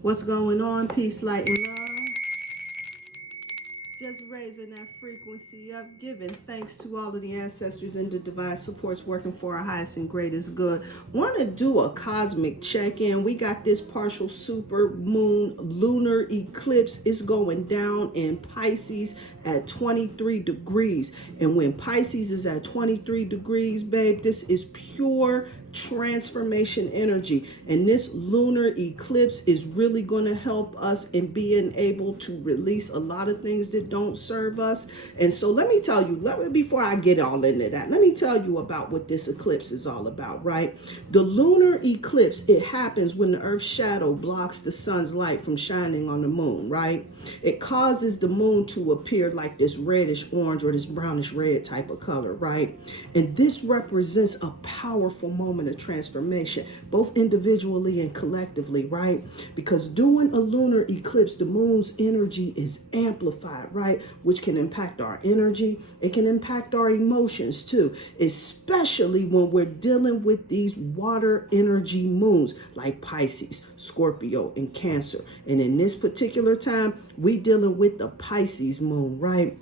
What's going on? Peace, light, and love. Just raising that frequency up, giving thanks to all of the ancestors and the divine supports working for our highest and greatest good. Want to do a cosmic check-in. We got this partial super moon lunar eclipse. It's going down in Pisces at 23 degrees. And when Pisces is at 23 degrees, babe, this is pure transformation energy, and this lunar eclipse is really going to help us in being able to release a lot of things that don't serve us. And so let me tell you, before I get all into that, let me tell you about what this eclipse is all about, right? The lunar eclipse, it happens when the earth's shadow blocks the sun's light from shining on the moon, right? It causes the moon to appear like this reddish orange or this brownish red type of color, right? And this represents a powerful moment of transformation, both individually and collectively, right? Because during a lunar eclipse, the moon's energy is amplified, right? Which can impact our energy. It can impact our emotions too, especially when we're dealing with these water energy moons like Pisces, Scorpio, and Cancer. And in this particular time, we dealing with the Pisces moon, right?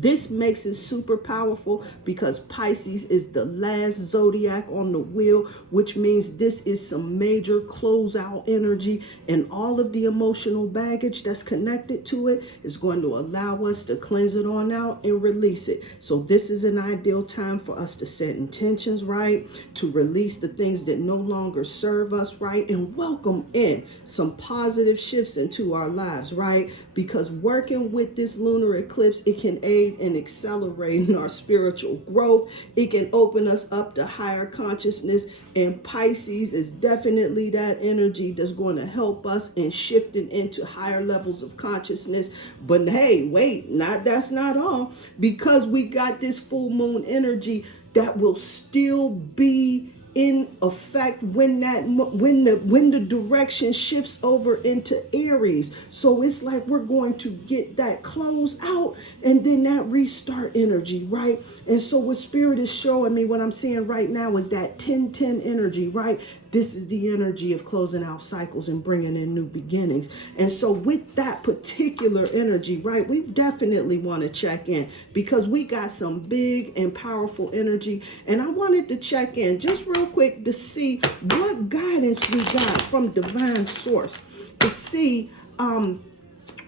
This makes it super powerful because Pisces is the last zodiac on the wheel, which means this is some major closeout energy, and all of the emotional baggage that's connected to it is going to allow us to cleanse it on out and release it. So this is an ideal time for us to set intentions, right? To release the things that no longer serve us, right? And welcome in some positive shifts into our lives, right? Because working with this lunar eclipse, it can aid in accelerating our spiritual growth. It can open us up to higher consciousness, and Pisces is definitely that energy that's going to help us in shifting into higher levels of consciousness. But hey, wait, that's not all, because we got this full moon energy that will still be in effect when the direction shifts over into Aries. So it's like we're going to get that close out and then that restart energy, right? And so what Spirit is showing me, what I'm seeing right now, is that 10-10 energy, right? This is the energy of closing out cycles and bringing in new beginnings. And so with that particular energy, right, we definitely want to check in because we got some big and powerful energy. And I wanted to check in just real quick to see what guidance we got from divine source, to see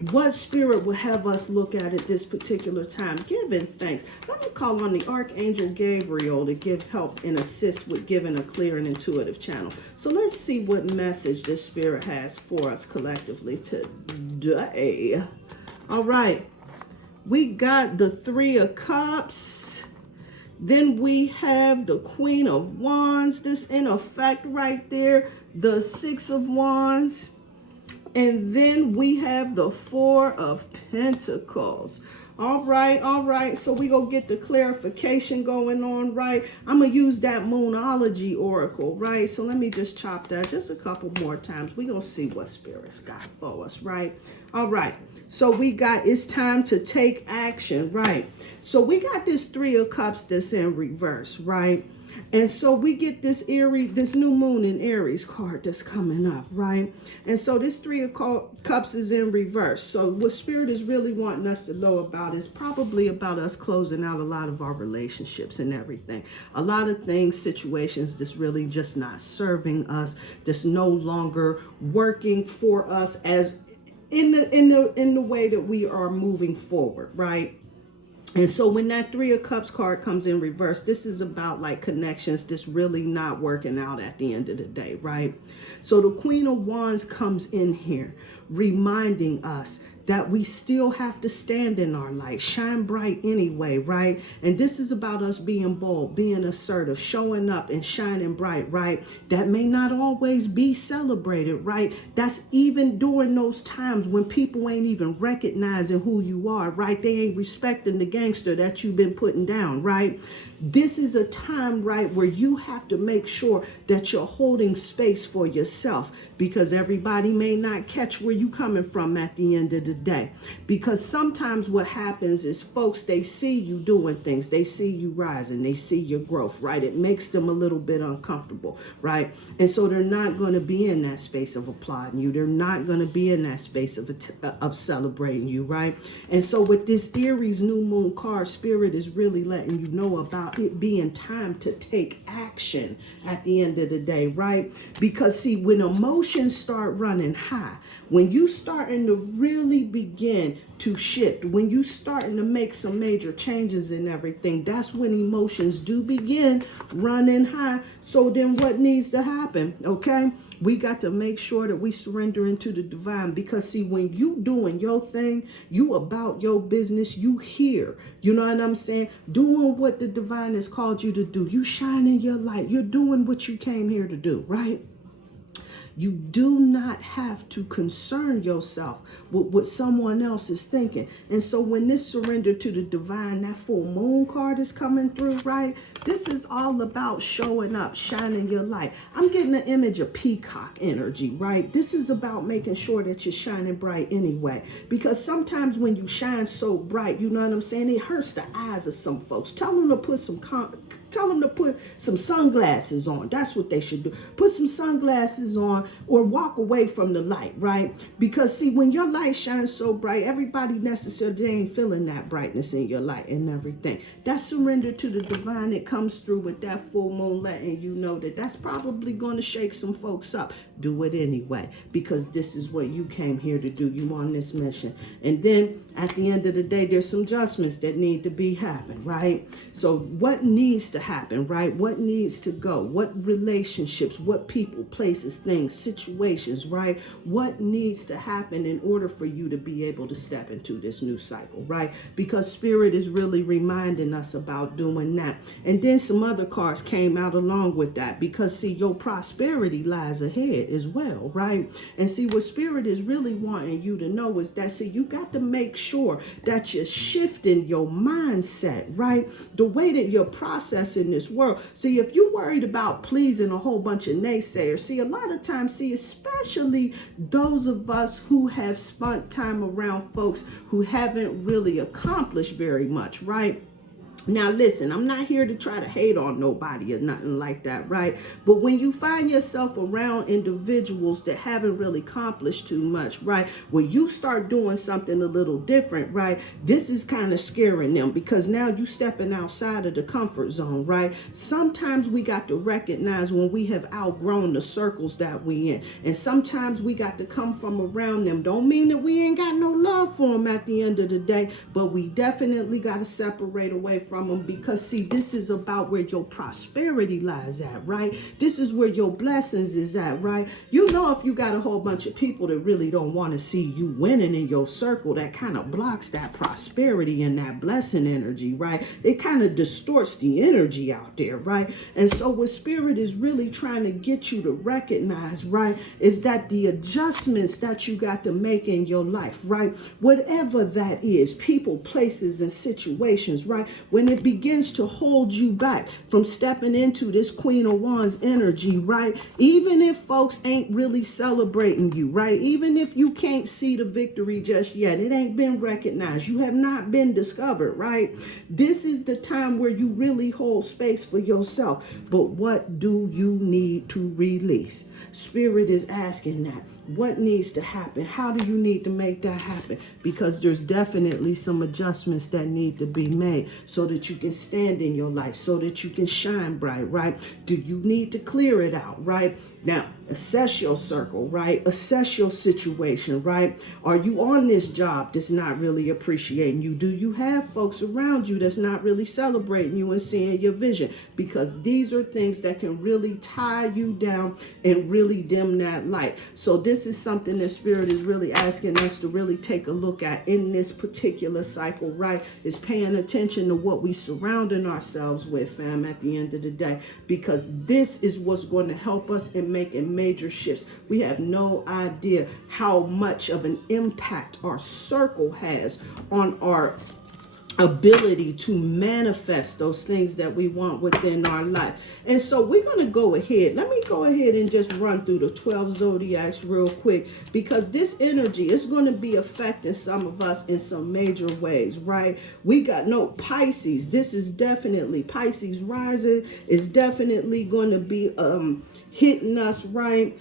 what Spirit will have us look at this particular time, giving thanks. Let me call on the Archangel Gabriel to give help and assist with giving a clear and intuitive channel. So let's see what message this Spirit has for us collectively today. All right. We got the Three of Cups. Then we have the Queen of Wands. This in effect right there. The Six of Wands. And then we have the Four of Pentacles. All right. So we go get the clarification going on, right? I'm going to use that Moonology Oracle, right? So let me just chop that just a couple more times. We're going to see what Spirit's got for us, right? All right. So we got, it's time to take action, right? So we got this Three of Cups that's in reverse, right? And so we get this new moon in Aries card that's coming up, right? And so this Three of Cups is in reverse. So what Spirit is really wanting us to know about is probably about us closing out a lot of our relationships and everything. A lot of things, situations that's really just not serving us, that's no longer working for us as in the way that we are moving forward, right? And so when that Three of Cups card comes in reverse, this is about like connections that's really not working out at the end of the day, right? So the Queen of Wands comes in here reminding us that we still have to stand in our light, shine bright anyway, right? And this is about us being bold, being assertive, showing up and shining bright, right? That may not always be celebrated, right? That's even during those times when people ain't even recognizing who you are, right? They ain't respecting the gangster that you've been putting down, right? This is a time, right, where you have to make sure that you're holding space for yourself, because everybody may not catch where you coming from at the end of the day. Because sometimes what happens is folks, they see you doing things. They see you rising. They see your growth, right? It makes them a little bit uncomfortable, right? And so they're not going to be in that space of applauding you. They're not going to be in that space of celebrating you, right? And so with this Aries new moon card, Spirit is really letting you know about it being time to take action at the end of the day, right? Because see, when emotions start running high, when you starting to really begin to shift, when you starting to make some major changes in everything, that's when emotions do begin running high. So then what needs to happen? Okay, we got to make sure that we surrender into the divine, because see, when you doing your thing, you about your business, you here, you know what I'm saying, doing what the divine has called you to do, you shining your light, you're doing what you came here to do, right? You do not have to concern yourself with what someone else is thinking. And so when this surrender to the divine, that full moon card is coming through, right? This is all about showing up, shining your light. I'm getting an image of peacock energy, right? This is about making sure that you're shining bright anyway. Because sometimes when you shine so bright, you know what I'm saying, it hurts the eyes of some folks. Tell them to put some sunglasses on. That's what they should do. Put some sunglasses on or walk away from the light, right? Because see, when your light shines so bright, everybody necessarily ain't feeling that brightness in your light and everything. That surrender to the divine, it comes through with that full moon letting you know that that's probably going to shake some folks up. Do it anyway, because this is what you came here to do. You on this mission. And then at the end of the day, there's some adjustments that need to be happen, right? So what needs to happen, right? What needs to go? What relationships, what people, places, things, situations, right? What needs to happen in order for you to be able to step into this new cycle, right? Because Spirit is really reminding us about doing that. And then some other cards came out along with that, because see, your prosperity lies ahead as well, right? And see, what Spirit is really wanting you to know is that, see, you got to make sure that you're shifting your mindset, right? The way that you're processing this world. See, if you're worried about pleasing a whole bunch of naysayers, see, a lot of times, see, especially those of us who have spent time around folks who haven't really accomplished very much, right? Now, listen, I'm not here to try to hate on nobody or nothing like that, right? But when you find yourself around individuals that haven't really accomplished too much, right? When you start doing something a little different, right? This is kind of scaring them, because now you stepping outside of the comfort zone, right? Sometimes we got to recognize when we have outgrown the circles that we in. And sometimes we got to come from around them. Don't mean that we ain't got no love for them at the end of the day, but we definitely got to separate away from them, because see, this is about where your prosperity lies at, right? This is where your blessings is at, right? You know, if you got a whole bunch of people that really don't want to see you winning in your circle, that kind of blocks that prosperity and that blessing energy, right? It kind of distorts the energy out there, right? And so what Spirit is really trying to get you to recognize, right, is that the adjustments that you got to make in your life, right, whatever that is, people, places, and situations, right, when it begins to hold you back from stepping into this Queen of Wands energy, right? Even if folks ain't really celebrating you, right? Even if you can't see the victory just yet, it ain't been recognized, you have not been discovered, right? This is the time where you really hold space for yourself. But what do you need to release? Spirit is asking that. What needs to happen? How do you need to make that happen? Because there's definitely some adjustments that need to be made so that you can stand in your light, so that you can shine bright, right? Do you need to clear it out, right? Now, assess your circle, right? Assess your situation, right? Are you on this job that's not really appreciating you? Do you have folks around you that's not really celebrating you and seeing your vision? Because these are things that can really tie you down and really dim that light. So this is something that Spirit is really asking us to really take a look at in this particular cycle, right? Is paying attention to what we surrounding ourselves with, fam, at the end of the day, because this is what's going to help us in making major shifts. We have no idea how much of an impact our circle has on our ability to manifest those things that we want within our life. And so we're going to go ahead. Let me go ahead and just run through the 12 zodiacs real quick, because this energy is going to be affecting some of us in some major ways, right? We got Pisces. This is definitely Pisces rising is definitely going to be hitting us right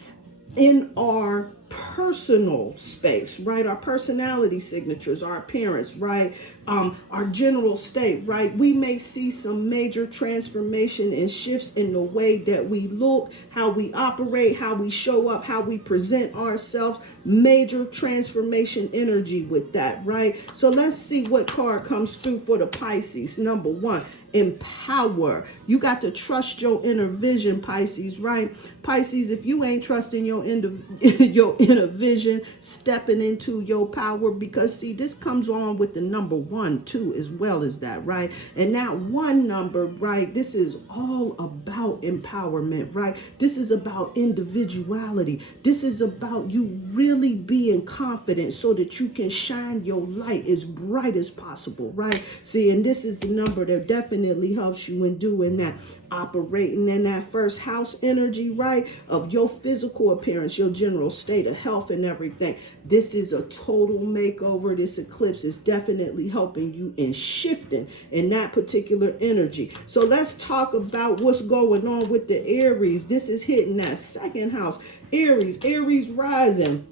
in our personal space, right? Our personality signatures, our appearance, right? Our general state, right? We may see some major transformation and shifts in the way that we look, how we operate, how we show up, how we present ourselves. Major transformation energy with that, right? So let's see what card comes through for the Pisces. Number one, empower. You got to trust your inner vision, Pisces, right? Pisces, if you ain't trusting your inner vision, stepping into your power, because see, this comes on with the number 1, 2, as well as that, right? And that 1 number, right? This is all about empowerment, right? This is about individuality. This is about you really being confident so that you can shine your light as bright as possible, right? See, and this is the number that definitely helps you in doing that, operating in that first house energy, right, of your physical appearance, your general state of health and everything. This is a total makeover. This eclipse is definitely helping you in shifting in that particular energy. So let's talk about what's going on with the Aries. This is hitting that second house. Aries rising.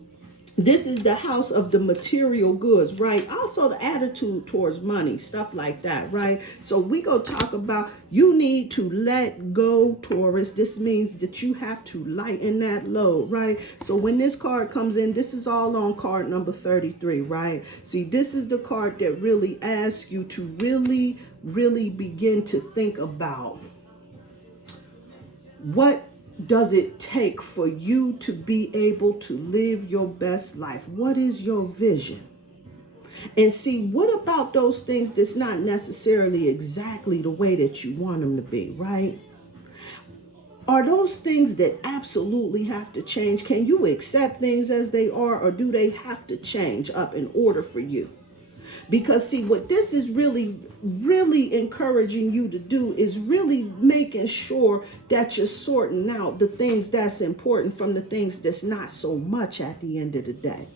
This is the house of the material goods, right? Also the attitude towards money, stuff like that, right? So we go talk about you need to let go, Taurus. This means that you have to lighten that load, right? So when this card comes in, this is all on card number 33, right? See, this is the card that really asks you to really begin to think about what does it take for you to be able to live your best life? What is your vision? And see, what about those things that's not necessarily exactly the way that you want them to be, right? Are those things that absolutely have to change? Can you accept things as they are, or do they have to change up in order for you? Because see, what this is really encouraging you to do is really making sure that you're sorting out the things that's important from the things that's not so much at the end of the day.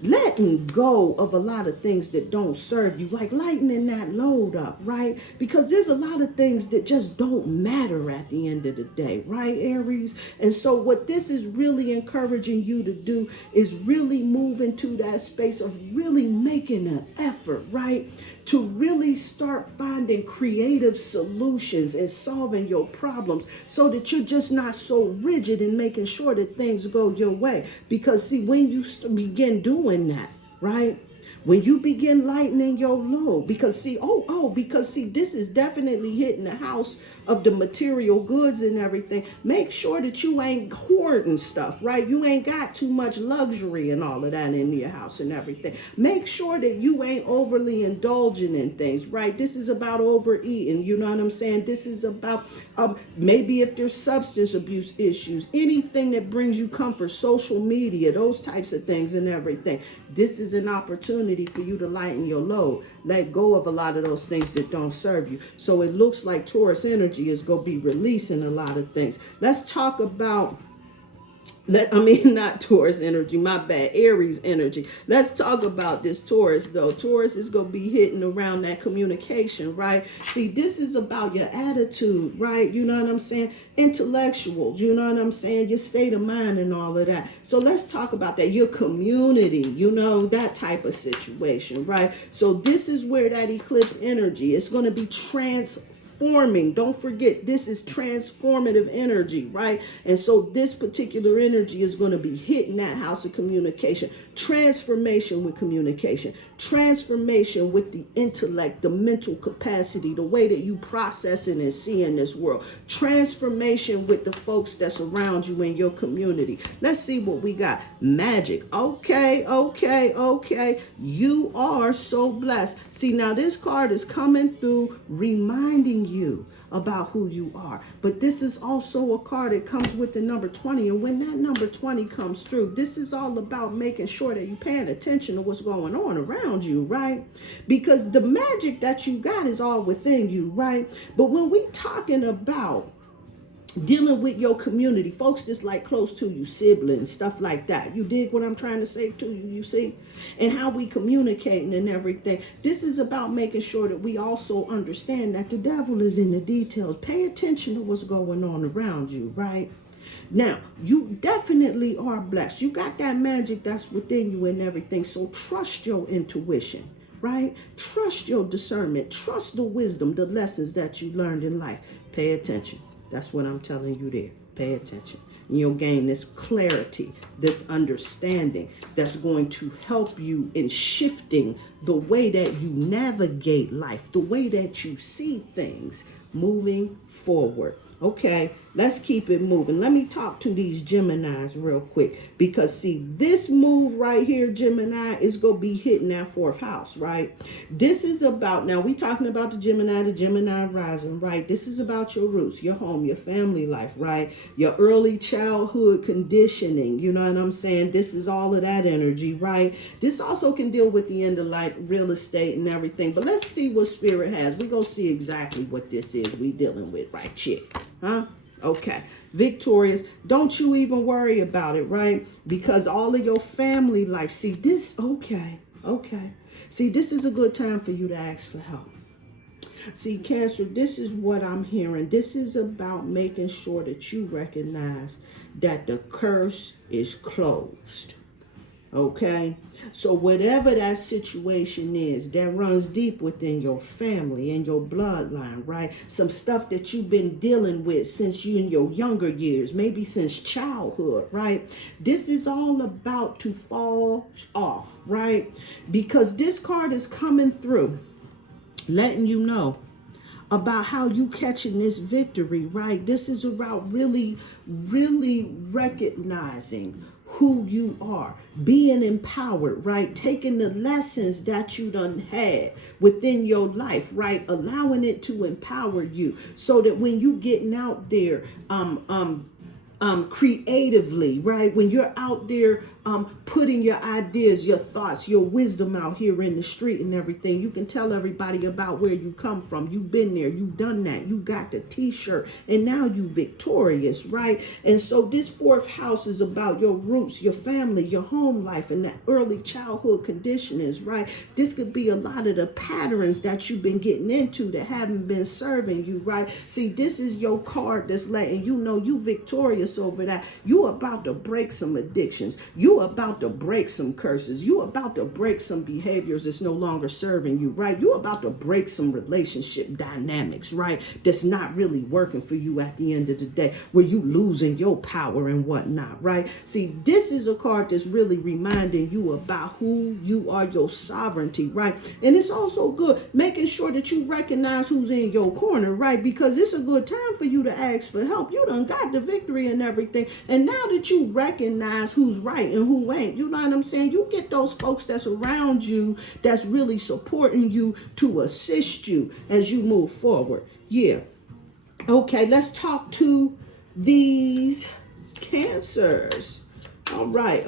Letting go of a lot of things that don't serve you, like lightening that load up, right? Because there's a lot of things that just don't matter at the end of the day, right, Aries? And so what this is really encouraging you to do is really move into that space of really making an effort, right? To really start finding creative solutions and solving your problems so that you're just not so rigid in making sure that things go your way. Because see, when you begin doing that, right? When you begin lightening your load, because see, because see, this is definitely hitting the house of the material goods and everything. Make sure that you ain't hoarding stuff, right? You ain't got too much luxury and all of that in your house and everything. Make sure that you ain't overly indulging in things, right? This is about overeating, you know what I'm saying? This is about maybe if there's substance abuse issues, anything that brings you comfort, social media, those types of things and everything. This is an opportunity for you to lighten your load. Let go of a lot of those things that don't serve you. So it looks like Taurus energy is going to be releasing a lot of things. Let's talk about not Taurus energy, my bad, Aries energy. Let's talk about this Taurus though. Taurus is going to be hitting around that communication, right? See, this is about your attitude, right? You know what I'm saying? Intellectuals, you know what I'm saying? Your state of mind and all of that. So let's talk about that. Your community, you know, that type of situation, right? So this is where that eclipse energy is going to be transforming. Don't forget, this is transformative energy, right? And so this particular energy is going to be hitting that house of communication. Transformation with communication. Transformation with the intellect, the mental capacity, the way that you processing and seeing this world. Transformation with the folks that's around you in your community. Let's see what we got. Magic. Okay. You are so blessed. See, now this card is coming through reminding you about who you are. But this is also a card that comes with the number 20. And when that number 20 comes through, this is all about making sure that you're paying attention to what's going on around you, right? Because the magic that you got is all within you, right? But when we talking about dealing with your community, folks that's like close to you, siblings, stuff like that. You dig what I'm trying to say to you, you see? And how we communicating and everything. This is about making sure that we also understand that the devil is in the details. Pay attention to what's going on around you, right? Now, you definitely are blessed. You got that magic that's within you and everything. So trust your intuition, right? Trust your discernment. Trust the wisdom, the lessons that you learned in life. Pay attention. That's what I'm telling you there. Pay attention. And you'll gain this clarity, this understanding that's going to help you in shifting the way that you navigate life, the way that you see things moving forward. Okay, let's keep it moving. Let me talk to these Geminis real quick, because see, this move right here, Gemini, is going to be hitting that fourth house, right? This is about, now we talking about the Gemini rising, right? This is about your roots, your home, your family life, right? Your early childhood conditioning, you know what I'm saying? This is all of that energy, right? This also can deal with the end of life, real estate and everything, but let's see what Spirit has. We're going to see exactly what this is we dealing with right here. Huh? Okay. Victorious. Don't you even worry about it, right? Because all of your family life. See, this, okay. See, this is a good time for you to ask for help. See, Cancer, this is what I'm hearing. This is about making sure that you recognize that the curse is closed. Okay, so whatever that situation is that runs deep within your family and your bloodline, right? Some stuff that you've been dealing with since you in your younger years, maybe since childhood, right? This is all about to fall off, right? Because this card is coming through, letting you know about how you catching this victory, right? This is about really recognizing who you are, being empowered, right? Taking the lessons that you done had within your life, right? Allowing it to empower you so that when you getting out there, creatively, right? When you're out there putting your ideas, your thoughts, your wisdom out here in the street and everything, you can tell everybody about where you come from. You've been there, you've done that, you got the t-shirt, and now you victorious, right? And so this fourth house is about your roots, your family, your home life, and that early childhood conditionings, right? This could be a lot of the patterns that you've been getting into that haven't been serving you, right? See, this is your card that's letting you know you victorious over that. You about to break some addictions. You about to break some curses. You about to break some behaviors that's no longer serving you, right? You about to break some relationship dynamics, right? That's not really working for you at the end of the day, where you losing your power and whatnot, right? See, this is a card that's really reminding you about who you are, your sovereignty, right? And it's also good making sure that you recognize who's in your corner, right? Because it's a good time for you to ask for help. You done got the victory and everything. And now that you recognize who's right and who ain't, you know what I'm saying? You get those folks that's around you that's really supporting you to assist you as you move forward. Yeah. Okay, let's talk to these Cancers. All right.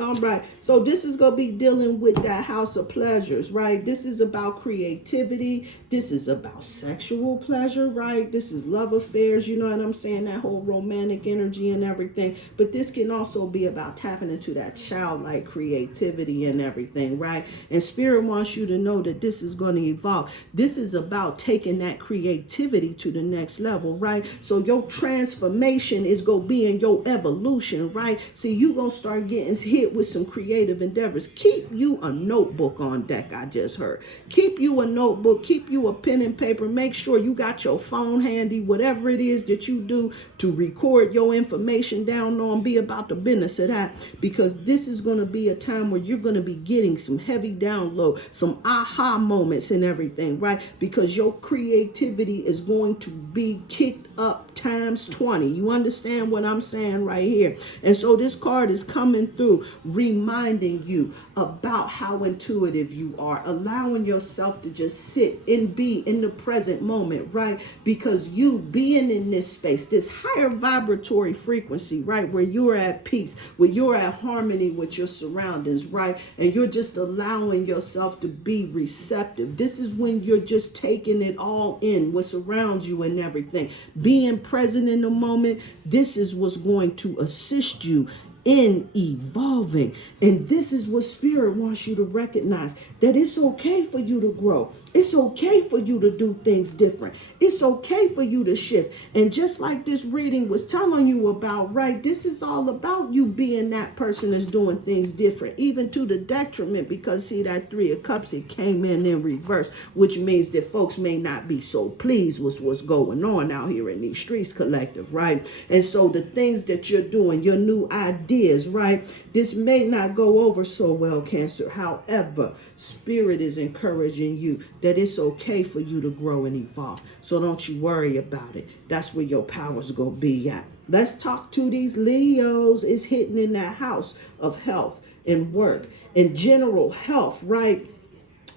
So this is going to be dealing with that house of pleasures, right? This is about creativity. This is about sexual pleasure, right? This is love affairs, you know what I'm saying? That whole romantic energy and everything. But this can also be about tapping into that childlike creativity and everything, right? And Spirit wants you to know that this is going to evolve. This is about taking that creativity to the next level, right? So your transformation is going to be in your evolution, right? See, you're going to start getting hit with some creative endeavors. Keep you a notebook on deck, I just heard. Keep you a notebook, keep you a pen and paper. Make sure you got your phone handy, whatever it is that you do to record your information down on. Be about the business of that, because this is going to be a time where you're going to be getting some heavy download, some aha moments and everything, right? Because your creativity is going to be kicked up times 20. You understand what I'm saying right here? And so this card is coming through, reminding you about how intuitive you are, allowing yourself to just sit and be in the present moment, right? Because you being in this space, this higher vibratory frequency, right, where you're at peace, where you're at harmony with your surroundings, right? And you're just allowing yourself to be receptive. This is when you're just taking it all in, what's around you and everything. Being present in the moment, this is what's going to assist you in evolving. And this is what spirit wants you to recognize, that it's okay for you to grow. It's okay for you to do things different. It's okay for you to shift. And just like this reading was telling you about, right, this is all about you being that person that's doing things different, even to the detriment, because see that 3 of Cups, it came in reverse, which means that folks may not be so pleased with what's going on out here in these streets, collective, right? And so the things that you're doing, your new ideas, right, this may not go over so well, Cancer. However, spirit is encouraging you that it's okay for you to grow and evolve. So don't you worry about it. That's where your power's gonna be at. Let's talk to these Leos. It's hitting in that house of health and work and general health, right?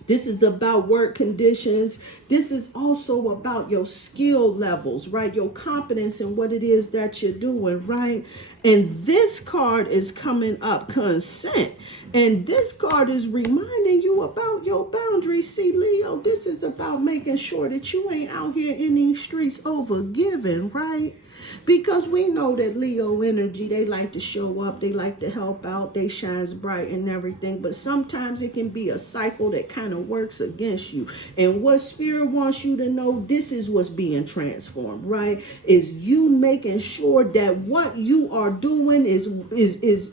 This is about work conditions. This is also about your skill levels, right? Your confidence in what it is that you're doing, right? And this card is coming up, consent. And this card is reminding you about your boundaries. See, Leo, this is about making sure that you ain't out here in these streets overgiving, right? Because we know that Leo energy, they like to show up, they like to help out, they shines bright and everything. But sometimes it can be a cycle that kind of works against you. And what spirit wants you to know, this is what's being transformed, right? Is you making sure that what you are doing is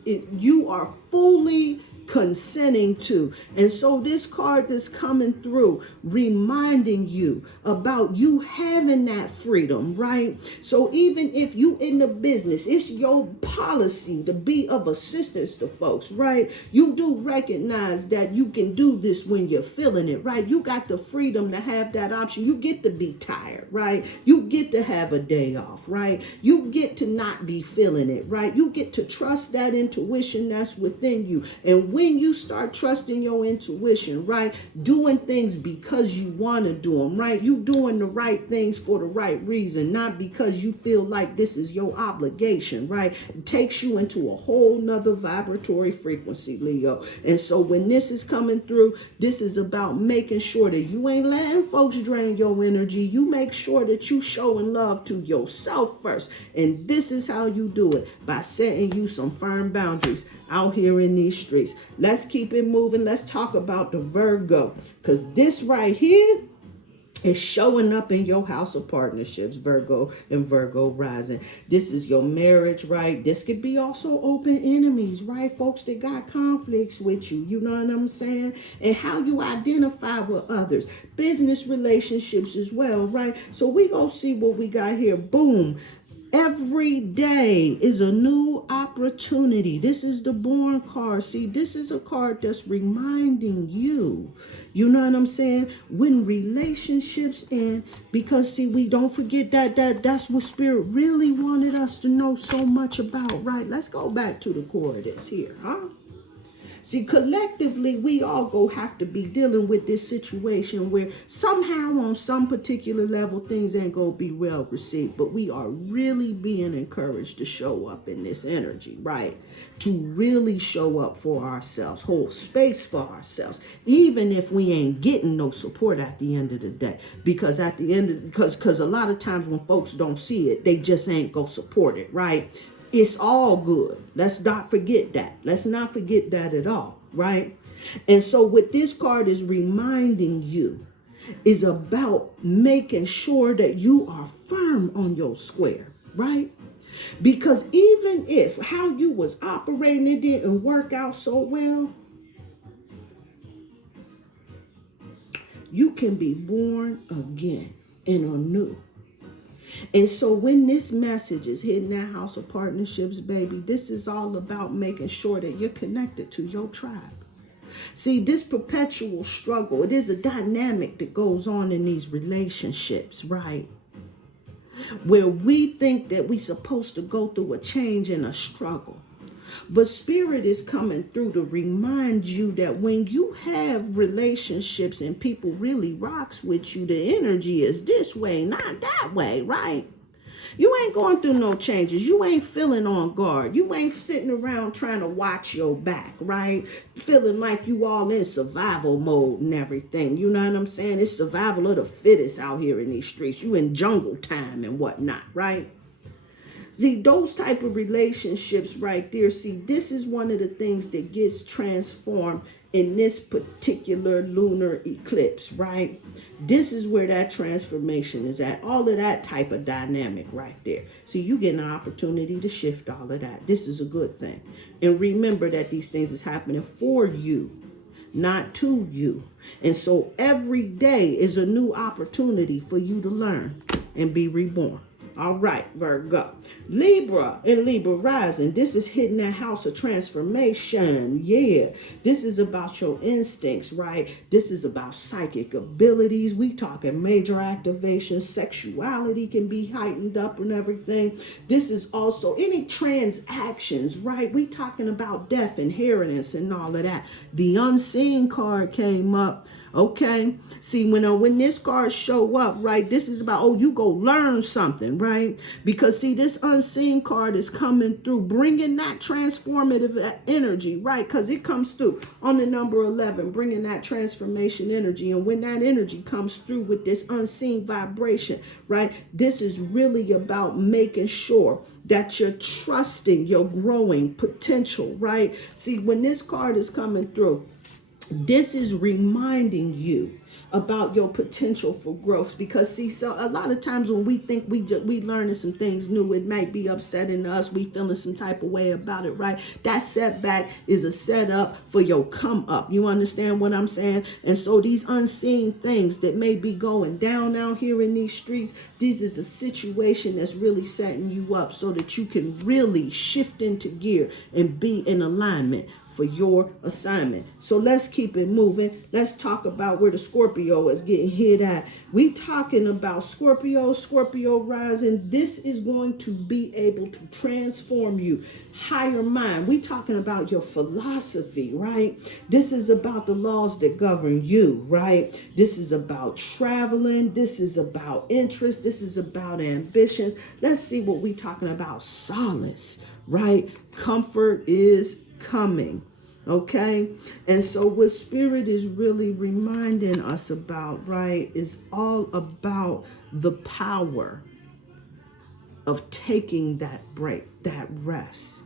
you are fully consenting to. And so this card that's coming through reminding you about you having that freedom, right? So even if you in the business, it's your policy to be of assistance to folks, right? You do recognize that you can do this when you're feeling it, right? You got the freedom to have that option. You get to be tired, right? You get to have a day off, right? You get to not be feeling it, right? You get to trust that intuition that's within you. And when you start trusting your intuition, right, doing things because you want to do them, right, you doing the right things for the right reason, not because you feel like this is your obligation, right? It takes you into a whole nother vibratory frequency, Leo. And so when this is coming through, this is about making sure that you ain't letting folks drain your energy. You make sure that you showing love to yourself first. And this is how you do it, by setting you some firm boundaries out here in these streets. Let's keep it moving. Let's talk about the Virgo, because this right here is showing up in your house of partnerships, Virgo and Virgo rising. This is your marriage, right? This could be also open enemies, right? Folks that got conflicts with you, you know what I'm saying? And how you identify with others. Business relationships as well, right? So we gonna see what we got here. Boom. Every day is a new opportunity. This is the Born card. See, this is a card that's reminding you, you know what I'm saying, when relationships end, because see, we don't forget that's what spirit really wanted us to know so much about, right? Let's go back to the core of this here, huh? See, collectively, we all go have to be dealing with this situation where somehow on some particular level, things ain't going to be well received. But we are really being encouraged to show up in this energy, right? To really show up for ourselves, hold space for ourselves, even if we ain't getting no support at the end of the day. Because at the end of, because a lot of times when folks don't see it, they just ain't go support it, right? It's all good. Let's not forget that. Let's not forget that at all, right? And so what this card is reminding you is about making sure that you are firm on your square, right? Because even if how you was operating, it didn't work out so well, you can be born again and anew. And so when this message is hitting that house of partnerships, baby, this is all about making sure that you're connected to your tribe. See, this perpetual struggle, it is a dynamic that goes on in these relationships, right? where we think that we're supposed to go through a change and a struggle. But Spirit is coming through to remind you that when you have relationships and people really rocks with you, the energy is this way, not that way, right? You ain't going through no changes. You ain't feeling on guard. You ain't sitting around trying to watch your back, right? Feeling like you all in survival mode and everything. You know what I'm saying? It's survival of the fittest out here in these streets. You in jungle time and whatnot, right? See, those type of relationships right there, see, this is one of the things that gets transformed in this particular lunar eclipse, right? This is where that transformation is at. All of that type of dynamic right there. See, you get an opportunity to shift all of that. This is a good thing. And remember that these things is happening for you, not to you. And so every day is a new opportunity for you to learn and be reborn. All right, Virgo. Libra and Libra rising. This is hitting that house of transformation. Yeah. This is about your instincts, right? This is about psychic abilities. We talking major activation. Sexuality can be heightened up and everything. This is also any transactions, right? We talking about death, inheritance, and all of that. The unseen card came up. Okay. See, when this card show up, right, this is about, oh, you go learn something, right? Because see, this unseen card is coming through, bringing that transformative energy, right? Because it comes through on the number 11, bringing that transformation energy. And when that energy comes through with this unseen vibration, right, this is really about making sure that you're trusting your growing potential, right? See, when this card is coming through, this is reminding you about your potential for growth, because see, so a lot of times when we think we learning some things new, it might be upsetting us, we feeling some type of way about it, right? That setback is a setup for your come up. You understand what I'm saying? And so these unseen things that may be going down out here in these streets, this is a situation that's really setting you up so that you can really shift into gear and be in alignment for your assignment. So let's keep it moving. Let's talk about where the Scorpio is getting hit at. We talking about Scorpio rising. This is going to be able to transform you. Higher mind. We talking about your philosophy, right? This is about the laws that govern you, right? This is about traveling. This is about interest. This is about ambitions. Let's see what we talking about. Solace, right? Comfort is coming. Okay. And so what Spirit is really reminding us about, right, is all about the power of taking that break, that rest.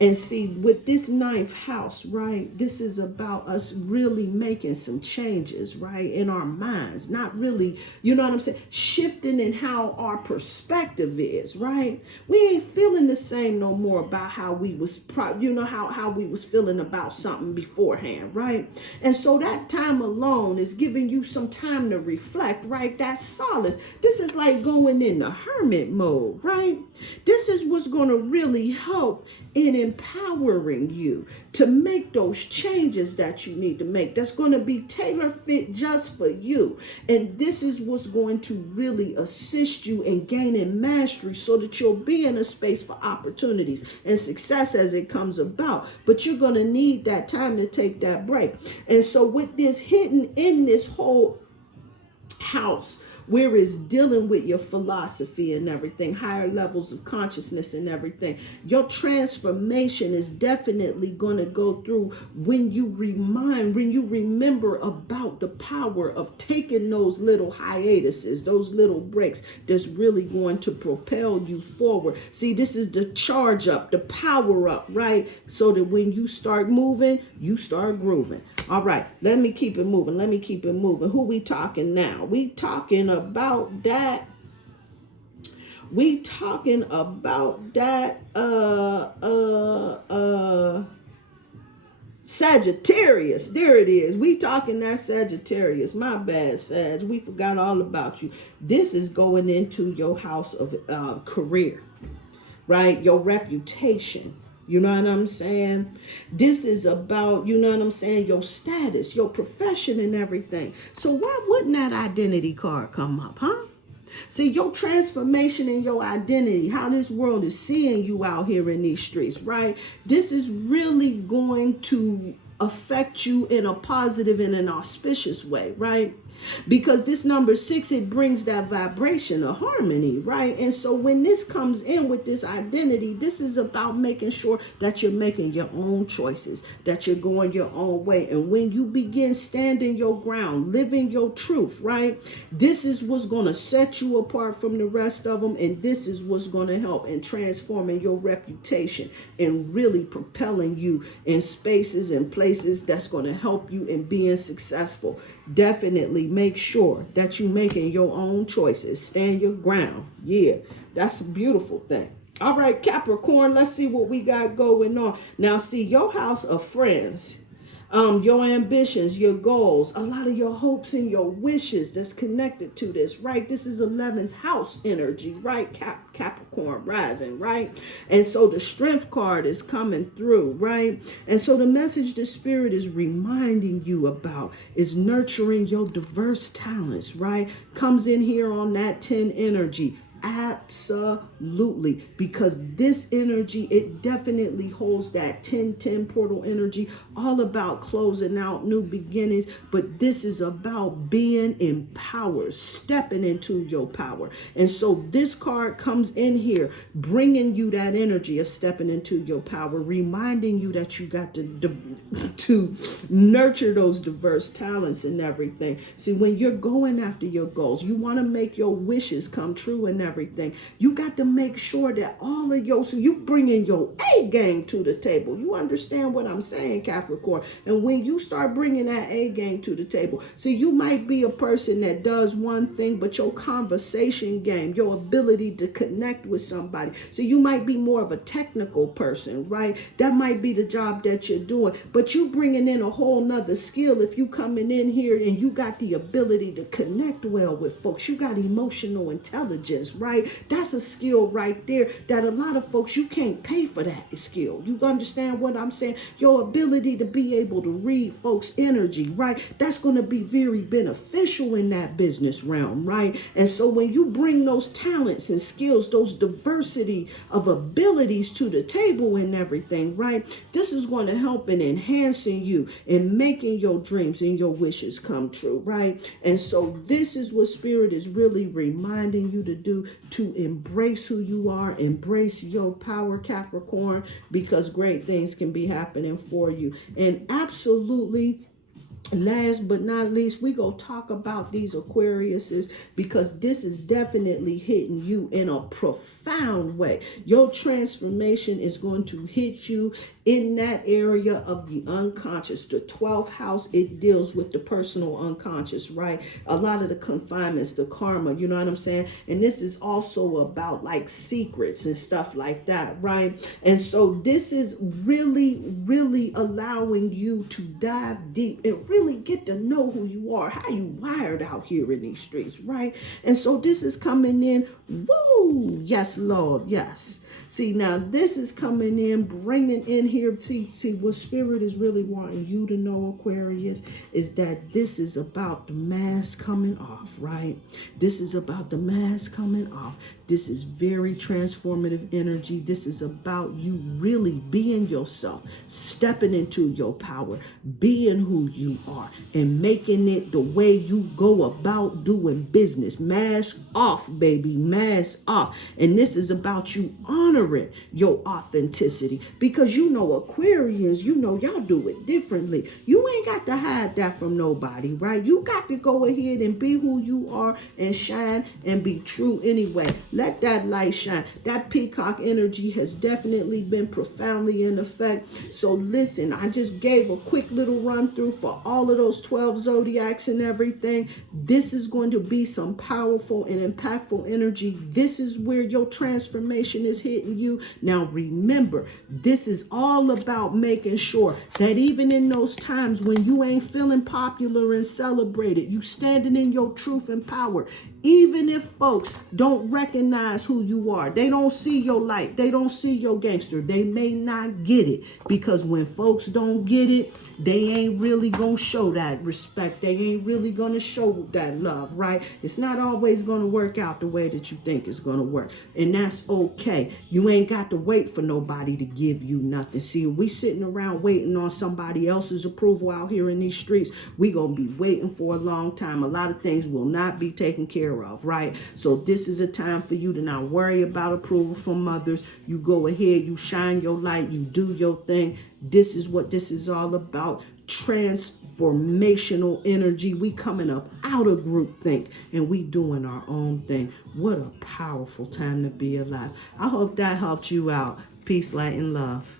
And see, with this ninth house, right, this is about us really making some changes, right, in our minds. Not really, you know what I'm saying, shifting in how our perspective is, right? We ain't feeling the same no more about how we was, how we was feeling about something beforehand, right? And so that time alone is giving you some time to reflect, right? That's solace. This is like going into hermit mode, right? This is what's going to really help in empowering you to make those changes that you need to make. That's going to be tailor fit just for you. And this is what's going to really assist you in gaining mastery so that you'll be in a space for opportunities and success as it comes about. But you're going to need that time to take that break. And so with this hidden in this whole house, where it's dealing with your philosophy and everything, higher levels of consciousness and everything, your transformation is definitely going to go through when you remember about the power of taking those little hiatuses, those little breaks that's really going to propel you forward. See, this is the charge up, the power up, right? So that when you start moving, you start grooving. All right, let me keep it moving. Who we talking now? We talking about that. Sagittarius. There it is. We talking that Sagittarius. My bad, Sag. We forgot all about you. This is going into your house of career, right? Your reputation. You know what I'm saying? This is about, you know what I'm saying, your status, your profession and everything. So why wouldn't that identity card come up, huh? See, your transformation in your identity, how this world is seeing you out here in these streets, right? This is really going to affect you in a positive and an auspicious way, right? Because this number 6, it brings that vibration of harmony, right? And so when this comes in with this identity, this is about making sure that you're making your own choices, that you're going your own way. And when you begin standing your ground, living your truth, right? This is what's going to set you apart from the rest of them. And this is what's going to help in transforming your reputation and really propelling you in spaces and places that's going to help you in being successful. Definitely make sure that you're making your own choices. Stand your ground. Yeah, that's a beautiful thing. All right, Capricorn, let's see what we got going on. Now, see, your house of friends, your ambitions, your goals, a lot of your hopes and your wishes that's connected to this, right? This is 11th house energy, right? Capricorn rising, right? And so the strength card is coming through, right? And so the message the spirit is reminding you about is nurturing your diverse talents, right? Comes in here on that 10 energy. Absolutely, because this energy, it definitely holds that 10-10 portal energy, all about closing out new beginnings. But this is about being empowered, stepping into your power. And so this card comes in here bringing you that energy of stepping into your power, reminding you that you got to nurture those diverse talents and everything. See, when you're going after your goals, you want to make your wishes come true and everything. You got to make sure that all of so you bringing your A game to the table. You understand what I'm saying, Capricorn? And when you start bringing that A game to the table, see, you might be a person that does one thing, but your conversation game, your ability to connect with somebody. So you might be more of a technical person, right? That might be the job that you're doing, but you bringing in a whole nother skill if you coming in here and you got the ability to connect well with folks. You got emotional intelligence, right? That's a skill right there that a lot of folks, you can't pay for that skill. You understand what I'm saying? Your ability to be able to read folks' energy, right? That's going to be very beneficial in that business realm, right? And so when you bring those talents and skills, those diversity of abilities to the table and everything, right? This is going to help in enhancing you and making your dreams and your wishes come true, right? And so this is what Spirit is really reminding you to do, to embrace who you are, embrace your power, Capricorn, because great things can be happening for you. And absolutely, last but not least, we go talk about these Aquariuses, because this is definitely hitting you in a profound way. Your transformation is going to hit you in that area of the unconscious. The 12th house, it deals with the personal unconscious, right? A lot of the confinements, the karma, you know what I'm saying? And this is also about like secrets and stuff like that, right? And so this is really, really allowing you to dive deep and really get to know who you are, how you wired out here in these streets, right? And so this is coming in, woo, yes, Lord, yes. See, now this is coming in, bringing in here, see what Spirit is really wanting you to know, Aquarius, is that this is about the mask coming off, right? This is about the mask coming off. This is very transformative energy. This is about you really being yourself, stepping into your power, being who you are, and making it the way you go about doing business. Mask off, baby, mask off. And this is about you honoring your authenticity, because you know Aquarians, you know y'all do it differently. You ain't got to hide that from nobody, right? You got to go ahead and be who you are and shine and be true anyway. Let that light shine. That peacock energy has definitely been profoundly in effect. So listen, I just gave a quick little run through for all of those 12 zodiacs and everything. This is going to be some powerful and impactful energy. This is where your transformation is hitting you. Now remember, this is all about making sure that even in those times when you ain't feeling popular and celebrated, you standing in your truth and power. Even if folks don't recognize recognize who you are. They don't see your light. They don't see your gangster. They may not get it, because when folks don't get it, they ain't really gonna show that respect. They ain't really gonna show that love, right? It's not always gonna work out the way that you think it's gonna work, and that's okay. You ain't got to wait for nobody to give you nothing. See, we sitting around waiting on somebody else's approval out here in these streets, we gonna be waiting for a long time. A lot of things will not be taken care of, right? So this is a time for you to not worry about approval from others. You go ahead, you shine your light, you do your thing. This is what this is all about. Transformational energy. We coming up out of groupthink and we doing our own thing. What a powerful time to be alive. I hope that helped you out. Peace, light, and love.